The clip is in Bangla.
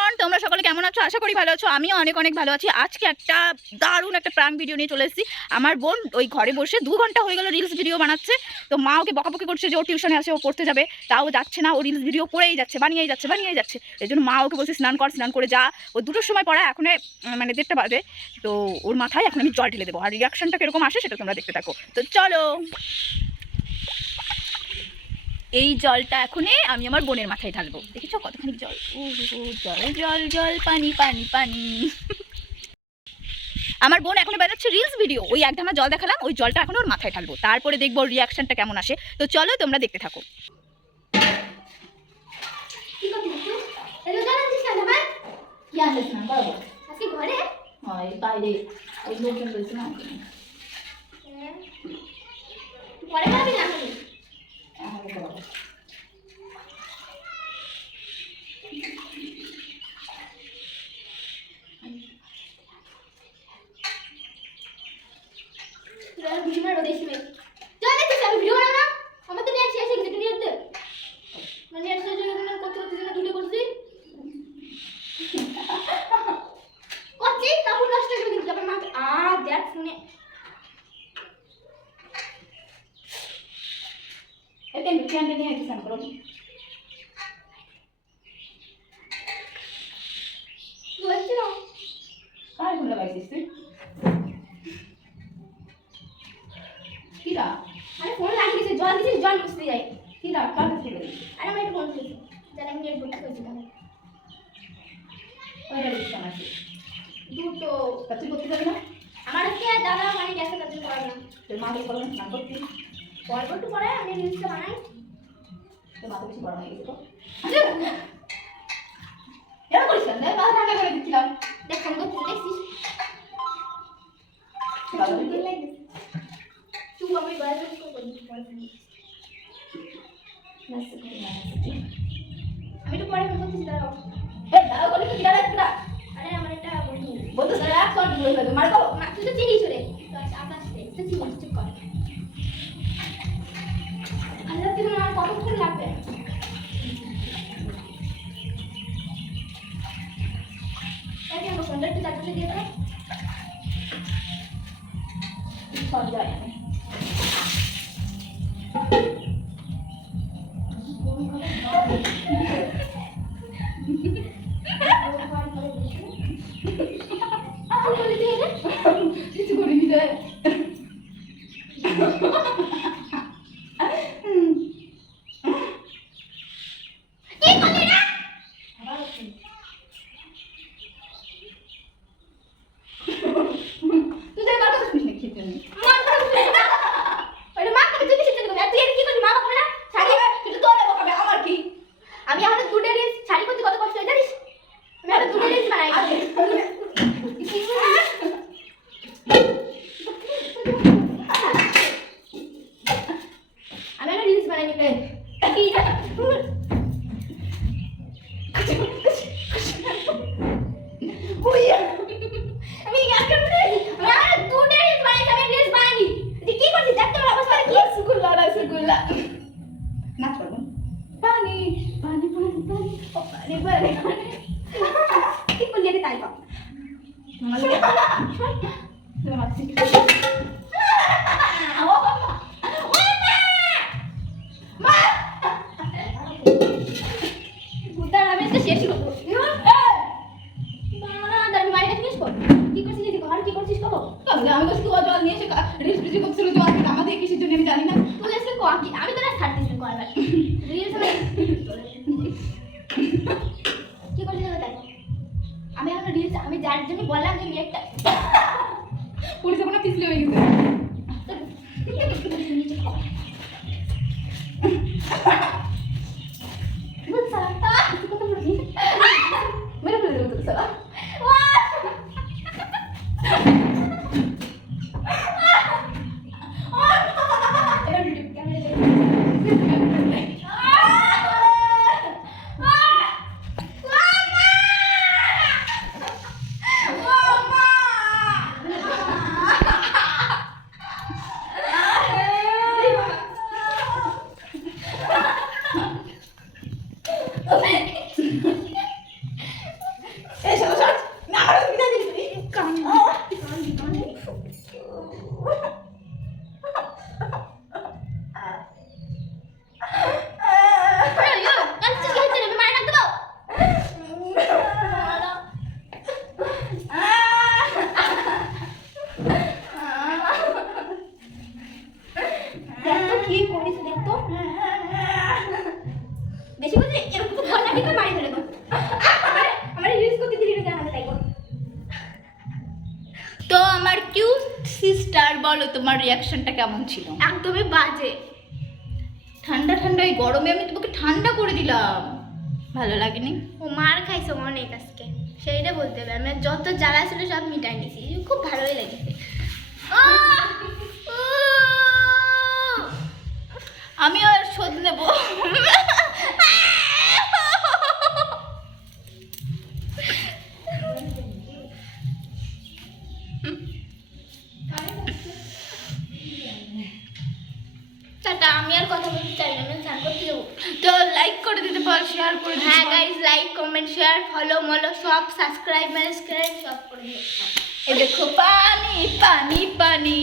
এভরিওয়ান, তোমরা সকলে কেমন আছো? আশা করি ভালো আছো। আমিও অনেক অনেক ভালো আছি। আজকে একটা দারুণ একটা প্রাঙ্ক ভিডিও নিয়ে চলে এসেছি। আমার বোন ওই ঘরে বসে 2 ঘন্টা হয়ে গেল রিলস ভিডিও বানাচ্ছে। তো মা ওকে বকাবকি করছে যে ও টিউশনে আসে, ও পড়তে যাবে, তাও যাচ্ছে না। ও রিলস ভিডিও করেই যাচ্ছে, বানিয়েই যাচ্ছে। এই জন্য মা ওকে বলছে স্নান করে যা। ও 2টোর সময় পড়া, এখন মানে 1:30 বাজে। তো ওর মাথায় এখন আমি জল ঢেলে দেবো, আর রিয়াকশনটা কিরকম আসে সেটা তোমরা দেখতে থাকো। তো চলো, এই জলটা এখনই আমি আমার বোনের মাথায় ঢালবো। দেখেছো কতখানি জল? ও জল জল জল, পানি পানি পানি। আমার বোন এখন বাজাচ্ছে রিলস ভিডিও। ওই এক ঢামা জল দেখালাম, ওই জলটা এখন ওর মাথায় ঢালবো, তারপরে দেখবো রিয়াকশনটা কেমন আসে। তো চলো, তোমরা দেখতে থাকো। জল মুছতে যাই কিরা কাল থেকে আর আমি এটা বলছি যারা আমি নেট বলতে কইছি তাহলে ওইটা লিখতাম আছে দুটো কাছে করতে যাবে না আমার কি দাদা মানে গেছে কাছে করে না তোর মা তো বলে না করতে পরবর্তী একটু পরে আমি রিলসটা বানাই তো মা তো কিছু বড় হয়ে গেছে তো এর করিস না মা ঠান্ডা করে দিছিলাম দেখ ফোন করতে দেখছিস ভালো লাগে তুই আমি বাইরে করে দিই আমি তো পরে ফোন করতেছি দাঁড়াও দাঁড়াও বলে কি দাঁড়া আরে আমার একটা বন্ধু স্যার এক কল বলে ফেলবে মার গো তুই তো চিনিস রে আকাশ তো চিনিস চুপ কর আল্লাহ তুমি আমার কতক্ষণ লাগবে তাই আমার ফোনটা একটু চার্জে দিয়ে দাও সব যায় কিছু করিনি রে আমি এখন দুটো রিলস শাড়ি করতে কত কষ্ট হয় জানিস আমি এখন দুটো রিলস বানাই আমি এখন রিলস বানাই নিতে কি আমি আজকে দুটো রিলস বানাইছি আমি রিলস বানাইনি কি করছিস দেখতে আমার অবস্থা কি রসগোল্লা নাচ করবো পানি পানি পানি পানি ও পানি পানি কি বলি এটা তাই পাবো আমি তো না ছাড়তেছি কয়বার রিলস কি করছিস তাই আমি এখন রিলস আমি যার জন্য বললাম যে একটা পুলিশ কোনো পিছলে হয়ে গেছে মেরে ফেলে দেবো তোর সালা বলো তোমার রিয়াকশনটা কেমন ছিল? একদমই বাজে। ঠান্ডা ঠান্ডা এই গরমে আমি তোমাকে ঠান্ডা করে দিলাম, ভালো লাগেনি? ও মার খাইছে অনেক আজকে, সেইটা বলতে হবে। আমি যত জ্বালা ছিল সব মিটাই নিয়েছি, খুব ভালোই লেগেছে। আমি আর শোধ নেবো। টাটা, আমি আর কথা বলতে চাই না, আমি স্নান করতে যাবো। তো লাইক করে দিতে পার, শেয়ার করে দিতে হ্যাঁ পার। Guys, like comment share follow মলো সব সাবস্ক্রাইব সব করে দিও। এই দেখো পানি পানি পানি।